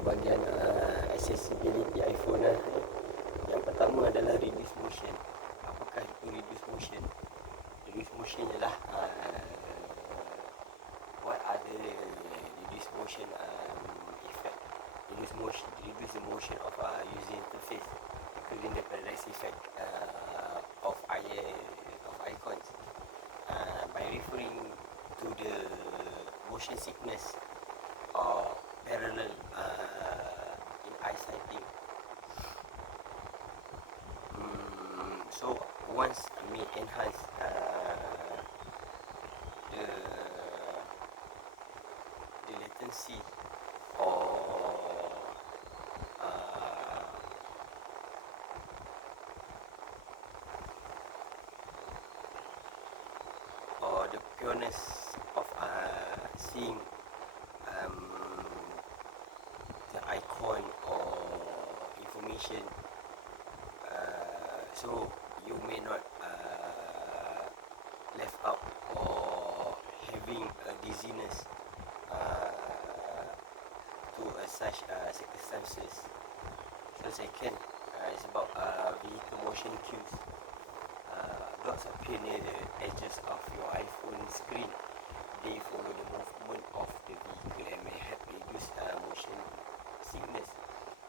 bahagian accessibility iPhone lah. Yang pertama adalah reduce motion. Apakah itu reduce motion? Reduce motion ialah what are the reduce motion effect. Reduce the motion of user interface, including the parallax effect of icons, by referring to the motion sickness or parallel in eye sighting. So once may enhance the latency or the pureness of seeing the icon or information, so you may not left out or having a dizziness to such circumstances. So second is about vehicle motion cues. Dots appear near the edges of your iPhone screen. They follow the movement of the vehicle and may help reduce motion sickness.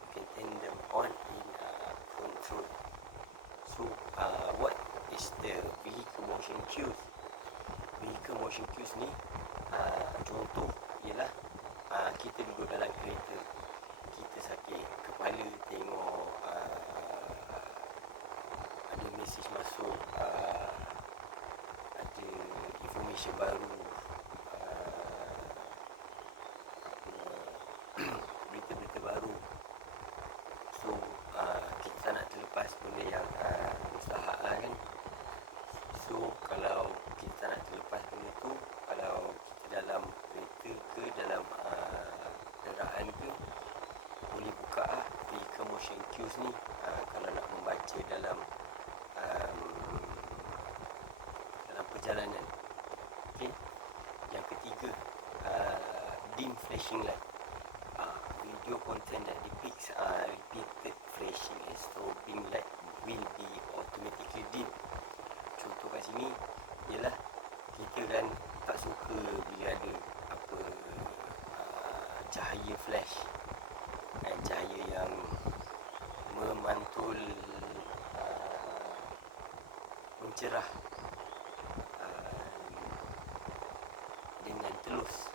You can turn them on in control. So what is the vehicle motion cues? Vehicle motion cues ni contoh ialah kita duduk dalam kereta, kita sakit kepala tengok ada mesej masuk, ada information baru, berita-berita baru. So kita tak nak terlepas benda yang mustahak kan. So kalau kita tak nak terlepas benda tu, kalau kita dalam kereta ke dalam kenderaan ke, boleh buka vehicle motion cues ni kalau nak membaca dalam perjalanan. Okay. Yang ketiga, dim flashing light. Video content that depicts repeated flashing and strobing light will be automatically dim. Contoh kat sini ialah kita kan tak suka bila ada cahaya flash, cahaya yang memantul mencerah dengan telus.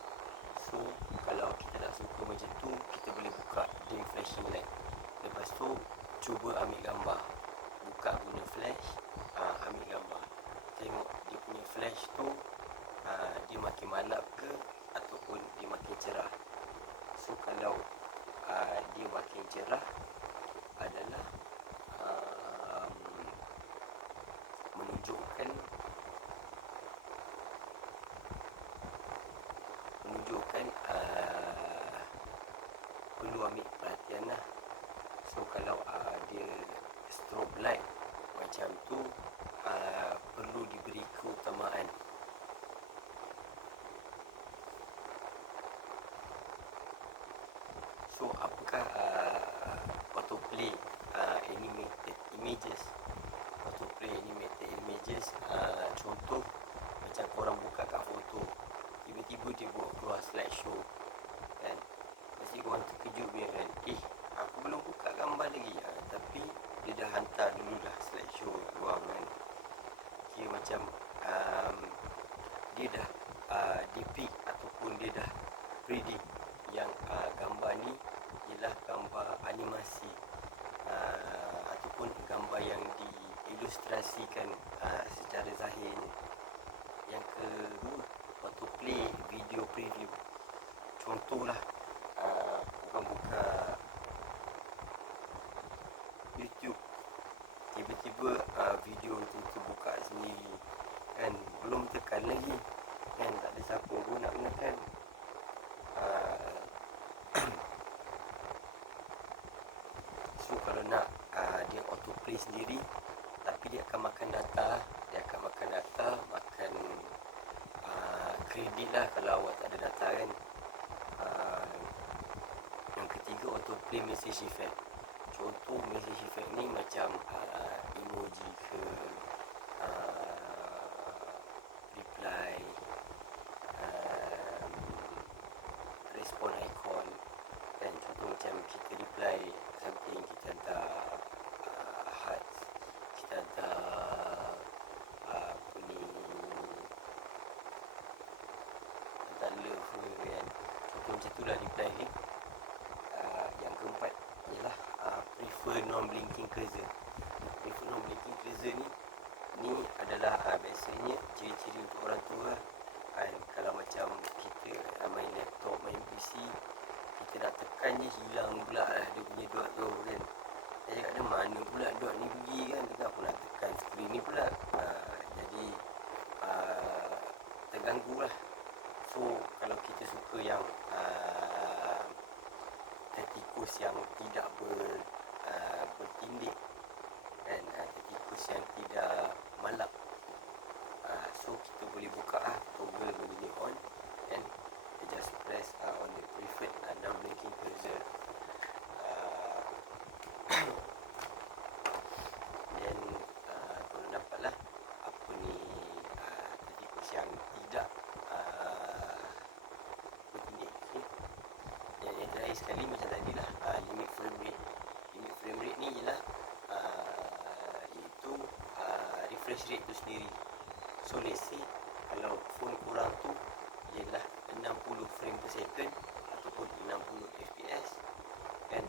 So kalau kita tak suka macam tu, kita boleh buka dim flashing light. Lepas tu cuba ambil gambar, buka guna flash, ambil gambar, tengok dia punya flash tu dia makin malap ke ataupun dia makin cerah. So kalau dia makin cerah adalah menunjukkan perlu ambil perhatian lah. So kalau dia strobe light macam tu, perlu diberi keutamaan. So apakah autoplay animated images? Autoplay animated images, contoh macam korang buka kat foto, tiba-tiba dia buat keluar slideshow kan, mesti korang terkejut dia kan, aku belum buka gambar lagi, tapi dia dah hantar dulu dah slideshow keluar kan. Kira macam dia dah depict ataupun dia dah predict yang gambar ni ialah gambar animasi ataupun gambar yang diilustrasikan secara zahirnya. Yang kedua, autoplay video preview. Contohlah korang buka YouTube, tiba-tiba video tu terbuka sendiri kan, belum tekan lagi kan, tak ada siapa pun nak menekan. So kalau nak dia autoplay sendiri, tapi dia akan makan data, makan kredit lah kalau awak tak ada data kan. Yang ketiga, display message effect. Contoh message effect ni macam emoji ke, reply, respon icon kan. Contoh macam kita reply something, kita hantar hearts, kita hantar apa ni, hantar love ke kan. Contoh macam tu lah reply ni. Yang keempat ialah prefer non-blinking cursor. Prefer non-blinking cursor ni adalah biasanya ciri-ciri untuk orang tua kan. Kalau macam kita main laptop, main PC, kita nak tekan je hilang pula lah dia punya dot tu kan. Saya cakap dia mana pula dot ni pergi kan, takkan aku nak tekan skrin ni pula. Jadi terganggu lah. So kalau kita suka yang tertikus yang tidak bertindik kan, tertikus yang tidak malap, so kita boleh buka toggle benda ni on and just press on the preferred non-blinking cursor. Then korang dapatlah apa ni, tertikus yang tidak bertindik. Okay. Dan yang terakhir sekali macam tadi lah, limit frame rate. Limit frame rate ni ialah iaitu refresh rate tu sendiri. So let's say kalau phone korang tu ialah 60 frame per second ataupun 60 fps kan,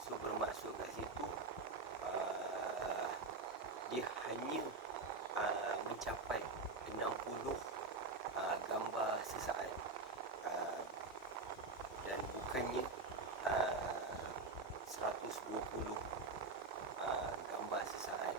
so bermaksud kat situ dia hanya mencapai 60 gambar sesaat, dan bukannya 120 gambar sesaat.